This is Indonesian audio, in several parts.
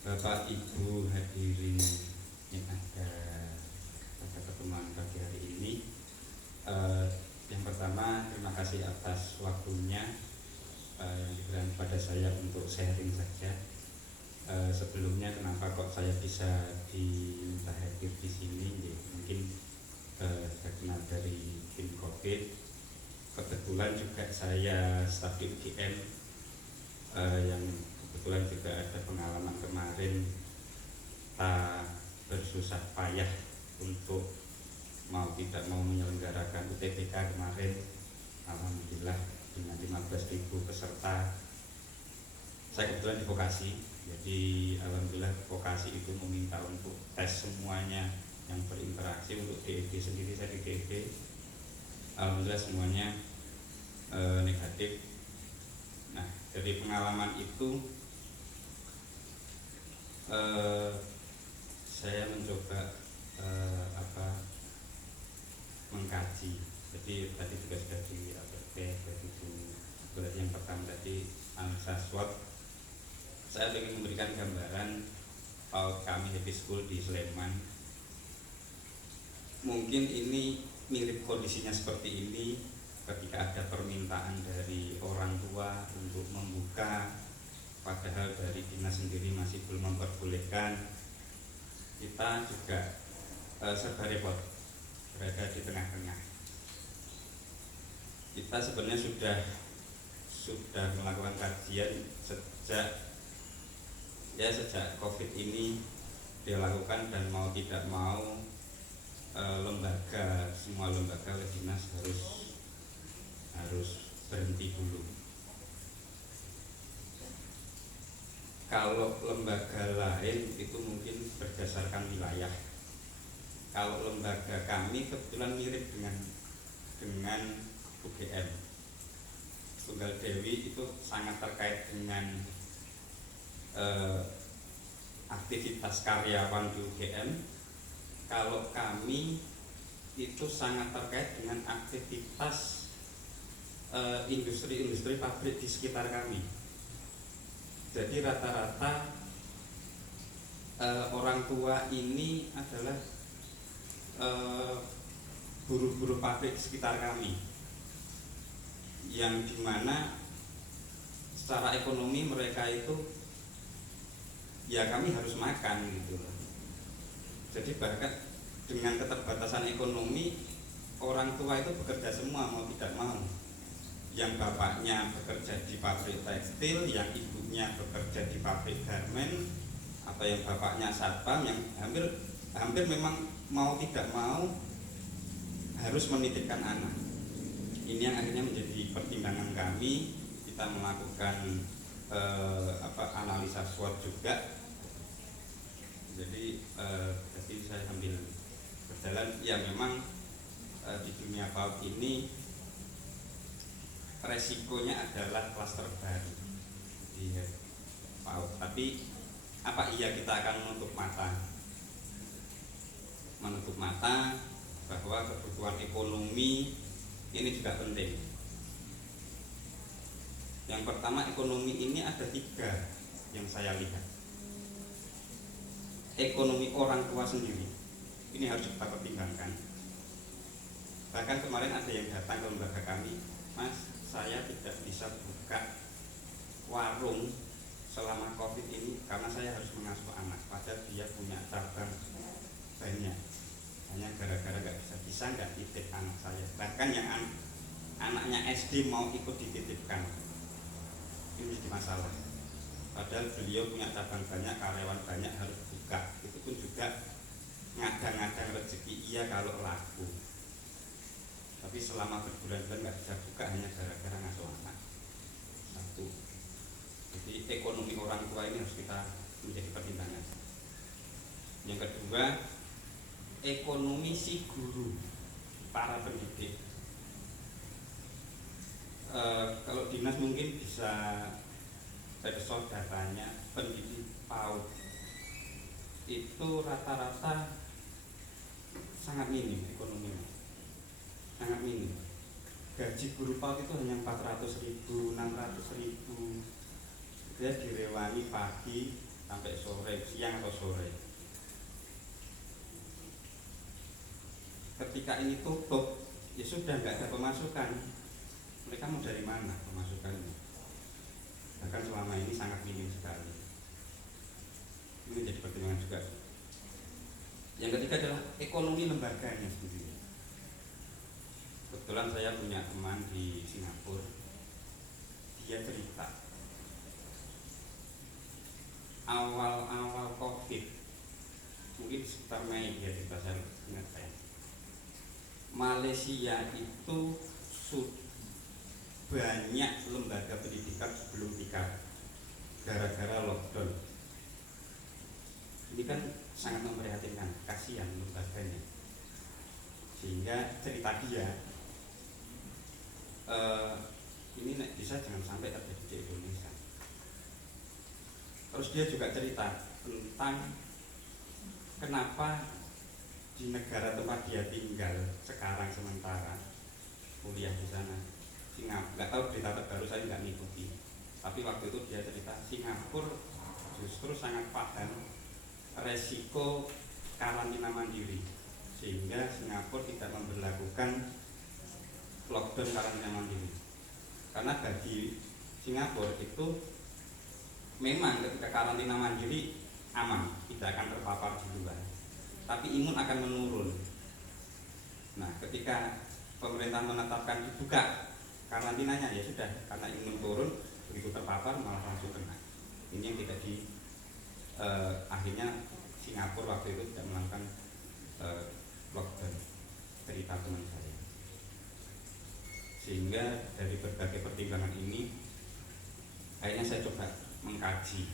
Bapak Ibu hadirin yang ada pada pertemuan pagi hari ini. Yang pertama, terima kasih atas waktunya yang diberikan kepada saya untuk sharing saja. Sebelumnya kenapa kok saya bisa diminta hadir di sini? Ya, mungkin saya kenal dari tim COVID. Kebetulan juga saya staf di UGM yang kebetulan juga ada pengalaman kemarin tak bersusah payah untuk mau tidak mau menyelenggarakan UTBK kemarin. Alhamdulillah dengan 15.000 peserta. Saya kebetulan di vokasi, jadi alhamdulillah vokasi itu meminta untuk tes semuanya yang berinteraksi. Untuk DED sendiri, saya di DED, alhamdulillah semuanya negatif. Nah, dari pengalaman itu saya mencoba mengkaji. Jadi tadi juga sudah di APP, begitu yang pertama tadi analisa SWOT. Saya ingin memberikan gambaran PAUD kami Happy School di Sleman. Mungkin ini mirip kondisinya seperti ini ketika ada permintaan dari orang tua untuk membuka, padahal dari dinas sendiri masih belum memperbolehkan. Kita juga serba repot berada di tengah-tengah. Kita sebenarnya sudah melakukan kajian sejak COVID ini dilakukan, dan mau tidak mau semua lembaga oleh dinas harus berhenti dulu. Kalau lembaga lain itu mungkin berdasarkan wilayah. Kalau lembaga kami kebetulan mirip dengan UGM. Tunggal Dewi itu sangat terkait dengan aktivitas karyawan di UGM. Kalau kami itu sangat terkait dengan aktivitas industri-industri pabrik di sekitar kami. Jadi rata-rata orang tua ini adalah buruh-buruh pabrik di sekitar kami, yang dimana secara ekonomi mereka itu ya kami harus makan gitu loh. Jadi bahkan dengan keterbatasan ekonomi, orang tua itu bekerja semua mau tidak mau. Yang bapaknya bekerja di pabrik tekstil, yang ibunya bekerja di pabrik garmen, atau yang bapaknya satpam, yang hampir memang mau tidak mau harus menitipkan anak. Ini yang akhirnya menjadi pertimbangan kami. Kita melakukan analisa SWOT juga. Jadi saya sambil berjalan, ya memang di dunia PAUD ini resikonya adalah klaster baru di PAUD. Tapi apa iya kita akan menutup mata bahwa kebutuhan ekonomi ini juga penting. Yang pertama, ekonomi ini ada 3 yang saya lihat. Ekonomi orang tua sendiri ini harus kita pertimbangkan. Bahkan kemarin ada yang datang ke lembaga kami, Mas, saya tidak bisa buka warung selama COVID ini karena saya harus mengasuh anak, padahal dia punya cabang banyak. Hanya gara-gara bisa nggak titip anak saya. Bahkan yang anaknya SD mau ikut dititipkan, ini menjadi masalah. Padahal beliau punya cabang banyak, karyawan banyak, harus buka. Itu pun juga ngadang-ngadang rezeki iya kalau laku. Tapi selama berbulan-bulan nggak bisa buka hanya gara-gara ngasuh anak. Satu. Jadi ekonomi orang tua ini harus kita menjadi pertimbangan. Yang kedua, ekonomi si guru, para pendidik. Kalau dinas mungkin bisa episode datanya, pendidik PAUD itu rata-rata sangat minim ekonominya, sangat minim. Gaji guru PAUD itu hanya 400.000, 600.000. Dia direwangi pagi, sampai sore, siang atau sore. Ketika ini tutup, ya sudah nggak ada pemasukan. Mereka mau dari mana pemasukannya? Bahkan selama ini sangat minim sekali. Ini menjadi pertimbangan juga. Yang ketiga adalah ekonomi lembaganya sendiri. Kebetulan saya punya teman di Singapura. Dia cerita awal-awal COVID, mungkin sekitar Mei, dia cerita, saya ingat saya. Malaysia itu banyak lembaga pendidikan belum dikat gara-gara lockdown. Ini kan sangat memprihatinkan, kasihan lembaganya. Sehingga cerita dia, ini bisa jangan sampai terjadi di Indonesia. Terus dia juga cerita tentang kenapa di negara tempat dia tinggal sekarang sementara kuliah di sana, Singapura, nggak tahu berita terbaru, saya nggak ngikuti. Tapi waktu itu dia cerita Singapura justru sangat paham resiko karantina mandiri, sehingga Singapura tidak memberlakukan lockdown karantina mandiri. Karena bagi Singapura itu memang ketika karantina mandiri aman, tidak akan terpapar di luar, tapi imun akan menurun. Nah, ketika pemerintah menetapkan dibuka karantinanya, ya sudah, karena imun turun, begitu terpapar malah langsung kena. Ini yang tidak akhirnya Singapura waktu itu tidak melakukan lockdown, cerita teman saya. Sehingga dari berbagai pertimbangan ini akhirnya saya coba mengkaji.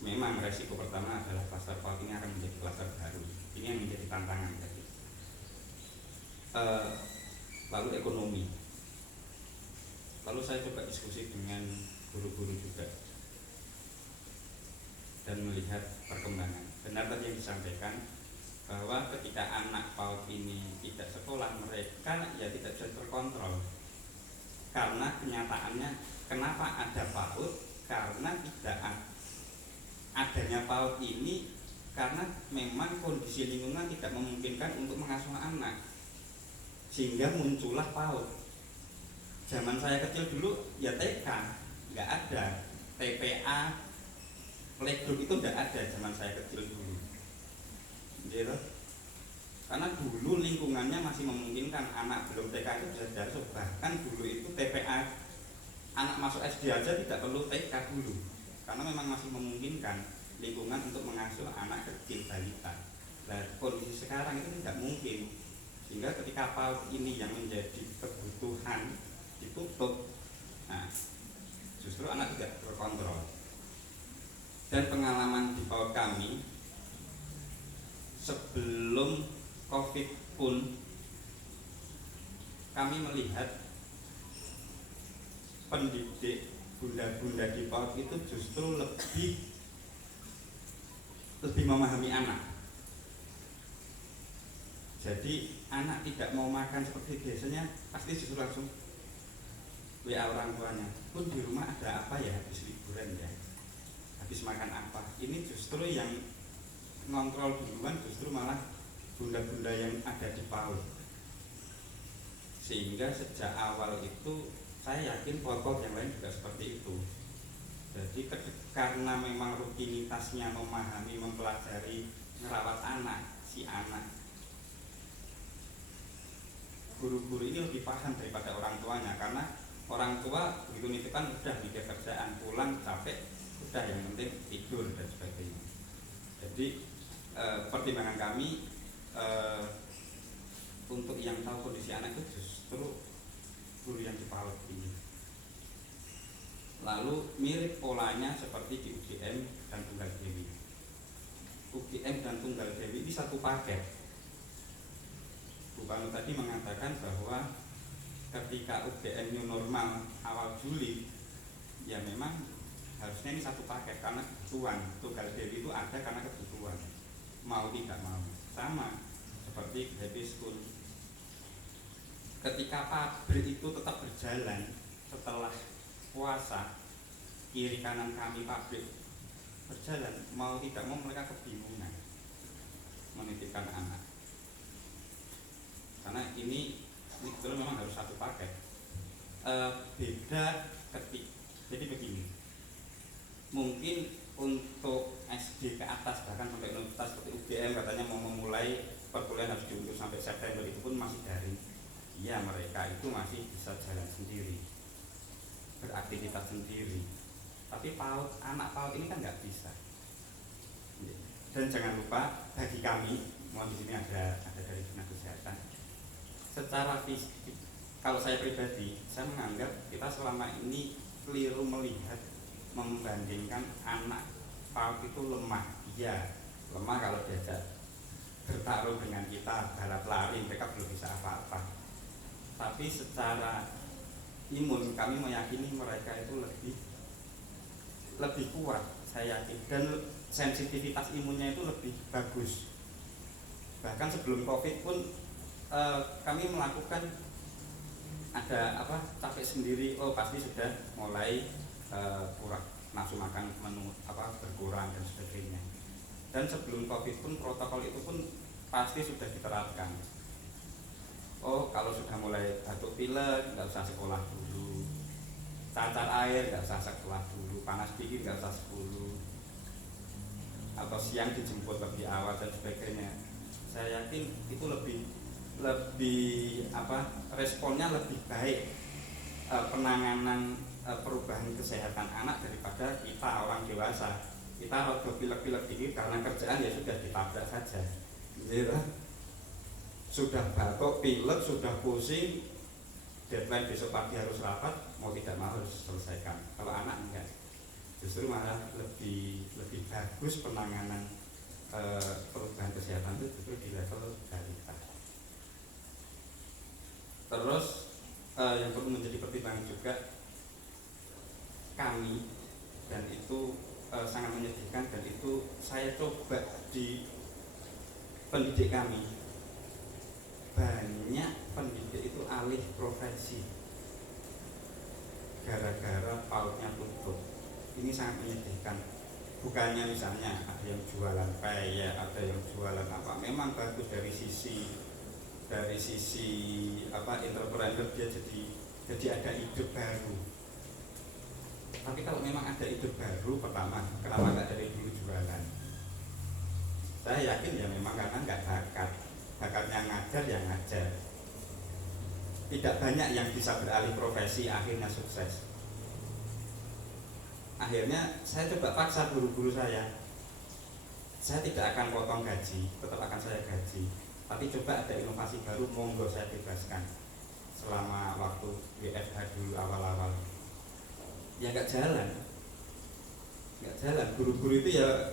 Memang resiko pertama adalah kluster PAUD ini akan menjadi kluster baru. Ini yang menjadi tantangan tadi. Lalu ekonomi. Lalu saya coba diskusi dengan guru-guru juga dan melihat perkembangan. Benar tadi yang disampaikan bahwa ketika anak PAUD ini tidak sekolah, mereka ya tidak bisa terkontrol. Karena kenyataannya kenapa ada PAUD? Karena tidak adanya PAUD ini karena memang kondisi lingkungan tidak memungkinkan untuk mengasuh anak, sehingga muncullah PAUD. Zaman saya kecil dulu ya TK nggak ada, TPA, playgroup itu nggak ada zaman saya kecil dulu, gitu. Karena dulu lingkungannya masih memungkinkan anak belum TK itu bisa darah. Bahkan dulu itu TPA, anak masuk SD aja tidak perlu TK dulu, karena memang masih memungkinkan lingkungan untuk mengasuh anak kecil balita. Nah, kondisi sekarang itu tidak mungkin, sehingga ketika PAUD ini yang menjadi kebutuhan ditutup, nah justru anak tidak terkontrol. Dan pengalaman di PAUD kami sebelum COVID pun kami melihat pendidik bunda-bunda di PAUD itu justru lebih memahami anak. Jadi anak tidak mau makan seperti biasanya, pasti justru langsung WA orang tuanya, pun di rumah ada apa ya habis liburan ya, habis makan apa. Ini justru yang ngontrol duluan justru malah bunda-bunda yang ada di PAUD. Sehingga sejak awal itu saya yakin PAUD yang lain juga seperti itu. Jadi karena memang rutinitasnya memahami, mempelajari, merawat anak, si anak, guru-guru ini lebih paham daripada orang tuanya. Karena orang tua begitu nitipkan udah mikir kerjaan, pulang capek, udah yang penting tidur dan sebagainya. Jadi pertimbangan kami untuk yang tahu kondisi anak itu justru guru yang di PAUD ini. Lalu mirip polanya seperti di UGM dan Tunggal Dewi. UGM dan Tunggal Dewi ini satu paket. Bu Panu tadi mengatakan bahwa ketika UGM new normal awal Juli, ya memang harusnya ini satu paket karena kebutuhan. Tunggal Dewi itu ada karena kebutuhan, mau tidak mau. Sama seperti Happy School. Ketika pabrik itu tetap berjalan setelah puasa, kiri kanan kami pabrik berjalan, mau tidak mau mereka kebingungan menitipkan anak, karena ini betul memang harus satu paket. Beda ketik, jadi begini, mungkin untuk SD ke atas bahkan sampai universitas seperti UGM katanya mau memulai perkuliahan harus diundur sampai September, itu pun masih daring. Iya, mereka itu masih bisa jalan sendiri, beraktivitas sendiri. Tapi PAUD, anak PAUD ini kan nggak bisa. Dan jangan lupa bagi kami, mohon di sini ada dari dinas kesehatan. Secara fisik, kalau saya pribadi, saya menganggap kita selama ini keliru melihat, membandingkan anak PAUD itu lemah. Iya, lemah kalau diajak bertarung dengan kita balap lari, mereka belum bisa apa-apa. Tapi secara imun kami meyakini mereka itu lebih kuat, saya yakin, dan sensitivitas imunnya itu lebih bagus. Bahkan sebelum COVID pun kami melakukan ada capek sendiri, oh pasti sudah mulai kurang, nafsu makan berkurang dan sebagainya. Dan sebelum COVID pun protokol itu pun pasti sudah diterapkan. Oh, kalau sudah mulai batuk pilek nggak usah sekolah dulu, cacar air nggak usah sekolah dulu, panas dingin nggak usah 10, atau siang dijemput lebih awal dan sebagainya. Saya yakin itu lebih responnya lebih baik, penanganan perubahan kesehatan anak daripada kita orang dewasa. Kita rodo pilek-pilek dikit karena kerjaan ya sudah ditabrak saja, gitu. Sudah batuk, pilek, sudah pusing, deadline besok pagi harus rapat, mau tidak mau harus selesaikan. Kalau anak enggak, justru malah lebih bagus penanganan perubahan kesehatan itu justru di level balita. Terus yang perlu menjadi pertimbangan juga kami, dan itu sangat menyedihkan, dan itu saya coba di pendidik kami. Banyak pendidik itu alih profesi gara-gara PAUD-nya tutup. Ini sangat menyedihkan. Bukannya misalnya ada yang jualan peyek, ada yang jualan apa, memang bagus dari sisi entrepreneur, dia jadi ada ide baru. Tapi kalau memang ada ide baru, pertama, kenapa nggak dari dulu jualan? Saya yakin ya memang karena nggak bakatnya ngajar ya ngajar. Tidak banyak yang bisa beralih profesi akhirnya sukses. Akhirnya saya coba paksa guru-guru saya tidak akan potong gaji, tetap akan saya gaji, tapi coba ada inovasi baru, monggo saya bebaskan selama waktu WFH dulu awal-awal. Ya nggak jalan. Guru-guru itu ya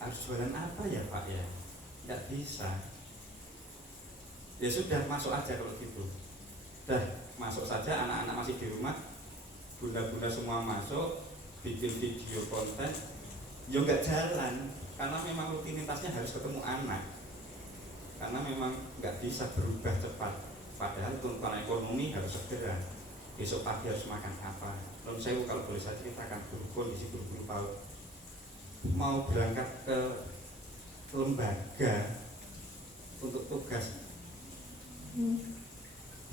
harus jualan apa ya Pak ya? Nggak bisa. Ya sudah, masuk aja kalau gitu. Masuk saja, anak-anak masih di rumah, bunda-bunda semua masuk, bikin video konten, ya nggak jalan, karena memang rutinitasnya harus ketemu anak, karena memang nggak bisa berubah cepat. Padahal tuntutan ekonomi harus segera. Besok pagi harus makan apa? Non sewu kalau boleh saya ceritakan kondisi guru-guru PAUD mau berangkat ke lembaga untuk tugas,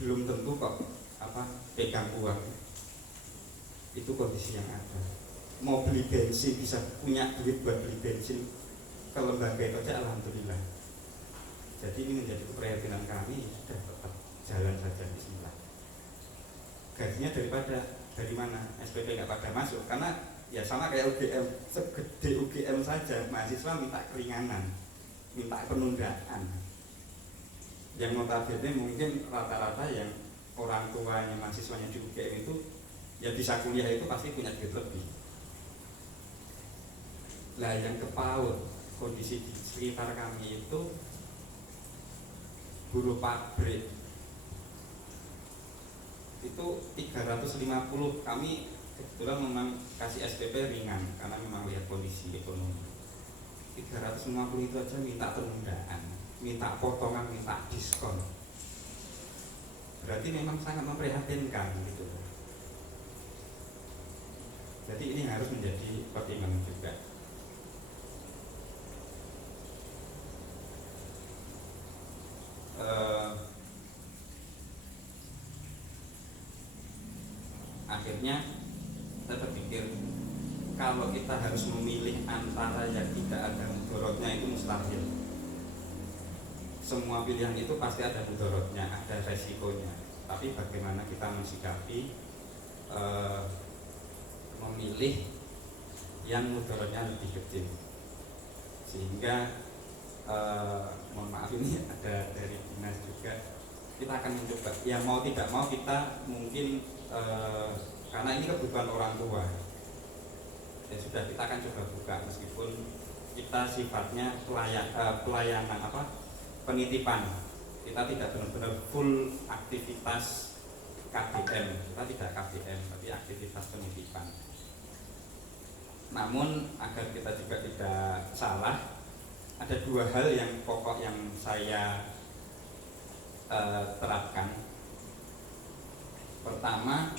belum tentu kok pegang uang. Itu kondisi yang ada. Mau beli bensin, bisa punya duit buat beli bensin ke lembaga itu aja alhamdulillah. Jadi ini menjadi keprihatinan kami, sudah tetap jalan saja, bismillah. Gajinya dari mana? SPP nggak pada masuk, karena ya sama kayak UGM, segede UGM saja mahasiswa minta keringanan, minta penundaan. Yang notabene mungkin rata-rata yang orang tuanya mahasiswanya di UGM itu ya bisa kuliah itu pasti punya duit lebih. Lah yang ke PAUD, kondisi di sekitar kami itu buruh pabrik itu 350, kami kebetulan memang kasih SPP ringan karena memang lihat kondisi ekonomi. 350 itu aja minta penundaan, minta potongan, minta diskon. Berarti memang sangat memprihatinkan gitu. Jadi ini harus menjadi pertimbangan juga. akhirnya saya berpikir kalau kita harus memilih antara yang tidak ada mudorotnya itu mustahil. Semua pilihan itu pasti ada mudorotnya, ada resikonya. Tapi bagaimana kita mensikapi memilih yang mudorotnya lebih kecil, sehingga mohon maaf ini ada dari dinas juga, kita akan mencoba ya mau tidak mau kita mungkin karena ini kebutuhan orang tua ya sudah kita akan coba buka meskipun kita sifatnya pelayanan penitipan, kita tidak benar-benar full aktivitas KBM, kita tidak KBM tapi aktivitas penitipan. Namun agar kita juga tidak salah, ada dua hal yang pokok yang saya terapkan. Pertama,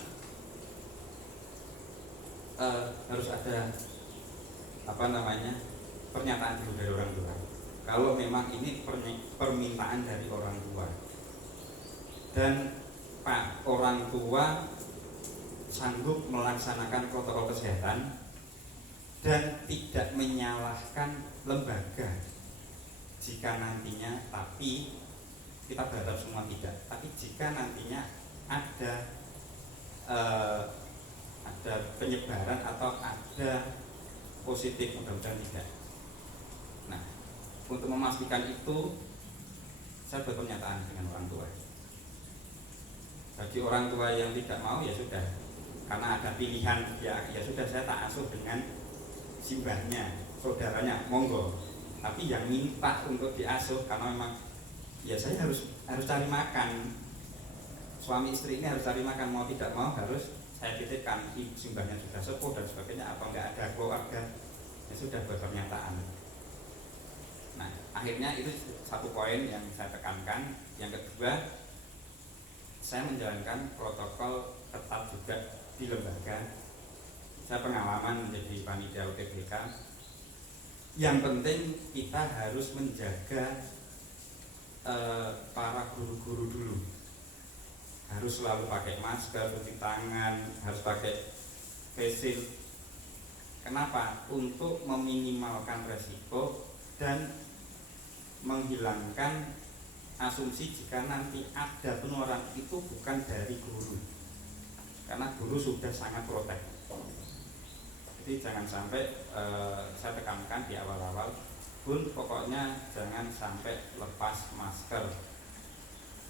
harus ada pernyataan dulu dari orang tua. Kalau memang ini permintaan dari orang tua dan Pak orang tua sanggup melaksanakan protokol kesehatan dan tidak menyalahkan lembaga jika nantinya, tapi kita berharap semua tidak, tapi jika nantinya ada penyebaran atau ada positif, mudah-mudahan tidak. Nah, untuk memastikan itu saya berpernyataan dengan orang tua. Bagi orang tua yang tidak mau ya sudah, karena ada pilihan ya sudah, saya tak asuh dengan simbahnya, saudaranya, monggo. Tapi yang minta untuk diasuh karena memang ya saya harus cari makan, suami istri ini harus cari makan, mau tidak mau harus saya titipkan. Simbahnya sudah sepuh dan sebagainya, apa enggak ada keluarga, ya sudah berpernyataan. Nah, akhirnya itu satu poin yang saya tekankan. Yang kedua, saya menjalankan protokol ketat juga di lembaga. Saya pengalaman menjadi panitia UTBK. Yang penting kita harus menjaga para guru-guru dulu. Harus selalu pakai masker, cuci tangan, harus pakai face shield. Kenapa? Untuk meminimalkan resiko dan menghilangkan asumsi jika nanti ada penularan itu bukan dari guru, karena guru sudah sangat protek. Jadi jangan sampai saya tekankan di awal-awal, Bun, pokoknya jangan sampai lepas masker,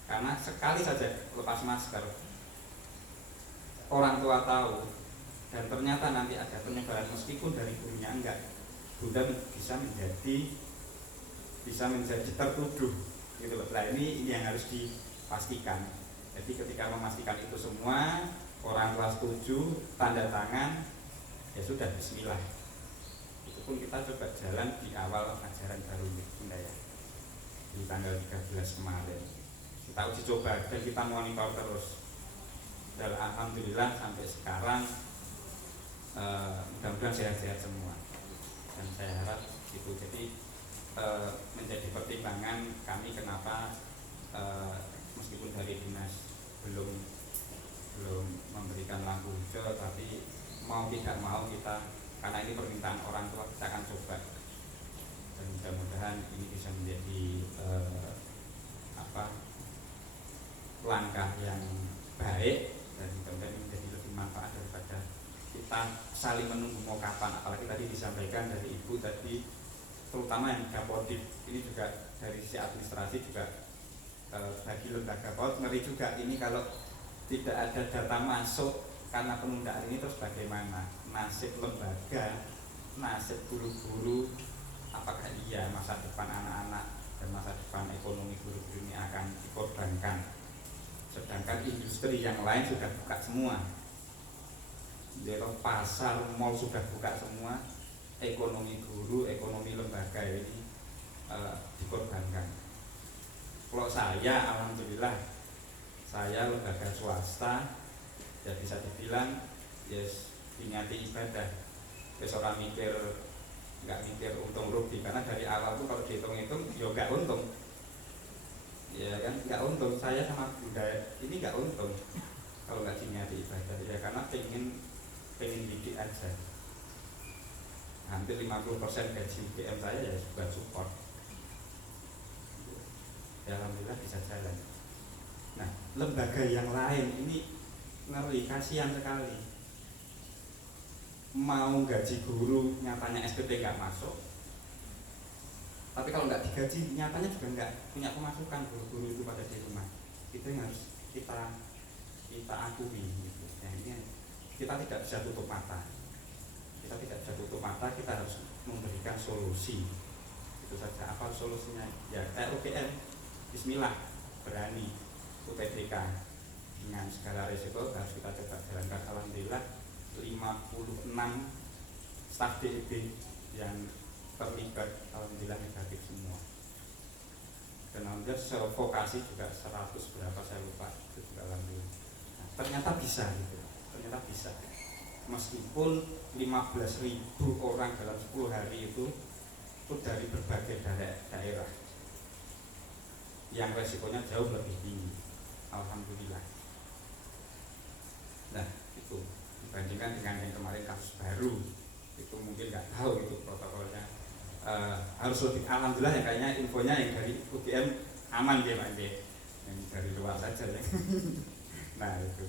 karena sekali saja lepas masker orang tua tahu dan ternyata nanti ada penyebaran meskipun dari gurunya enggak, Bunda bisa menjadi tertuduh gitu loh. Nah, ini yang harus dipastikan. Jadi ketika memastikan itu semua, orang tua setuju, tanda tangan, ya sudah, bismillah. Itu pun kita coba jalan di awal ajaran baru ini, Bunda ya, di tanggal 13 kemarin kita uji coba dan kita monitor terus. Dan alhamdulillah sampai sekarang mudah-mudahan sehat-sehat semua. Dan saya harap itu jadi menjadi pertimbangan kami kenapa meskipun dari dinas belum memberikan lampu hijau, tapi mau tidak mau kita, karena ini permintaan orang tua, kita akan coba. Dan mudah-mudahan ini bisa menjadi langkah yang baik dan mudah-mudahan menjadi lebih manfaat daripada kita saling menunggu mau kapan. Apalagi tadi disampaikan dari Ibu tadi, terutama yang Dapodik ini juga dari sisi administrasi juga bagi lembaga PAUD ngeri juga ini kalau tidak ada data masuk karena penundaan ini, terus bagaimana nasib lembaga, nasib guru-guru, apakah iya masa depan anak-anak dan masa depan ekonomi guru-guru ini akan dikorbankan, sedangkan industri yang lain sudah buka semua, jadi pasar, mal sudah buka semua, ekonomi guru, ekonomi lembaga ini dikorbankan. Kalau saya, alhamdulillah, saya lembaga swasta, ya bisa dibilang yes, niati ibadah, yes, orang nggak mikir untung rugi, karena dari awal tuh kalau dihitung-hitung ya nggak untung, ya kan, nggak untung. Saya sama Bunda ini nggak untung. kalau nggak diniati ibadah ya karena pengen didik aja. Hampir 50% gaji UGM saya ya buat support. Ya alhamdulillah bisa jalan. Nah, lembaga yang lain ini ngeri, kasihan sekali. Mau gaji guru nyatanya SPP nggak masuk, tapi kalau nggak digaji nyatanya juga nggak punya pemasukan guru-guru itu pada di rumah. Itu yang harus kita akui gitu. Ya, ini kita tidak bisa tutup mata. Kita harus memberikan solusi. Itu saja. Apa solusinya? Ya UGM, Bismillah, berani UTBK dengan segala resiko harus kita coba jalankan. Alhamdulillah 56 staf DIB yang terlibat alhamdulillah negatif semua. Dan alhamdulillah sevokasi juga 100 berapa saya lupa, itu juga alhamdulillah. Nah, ternyata bisa gitu. Ternyata bisa. Meskipun 15.000 orang dalam 10 hari itu dari berbagai daerah yang resikonya jauh lebih tinggi. Alhamdulillah. Nah, itu dibandingkan dengan yang kemarin kasus baru, itu mungkin nggak tahu itu protokolnya. Harus lebih alhamdulillah ya kayaknya infonya yang dari UGM aman ya Pak D. Yang dari luar saja ya. Nah itu.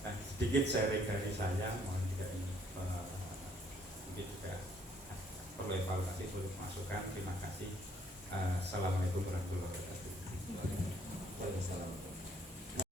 Nah, sedikit sharing dari saya, mohon juga ini mungkin juga perlu evaluasi, perlu masukan. Terima kasih. Assalamualaikum warahmatullahi wabarakatuh. Waalaikumsalam.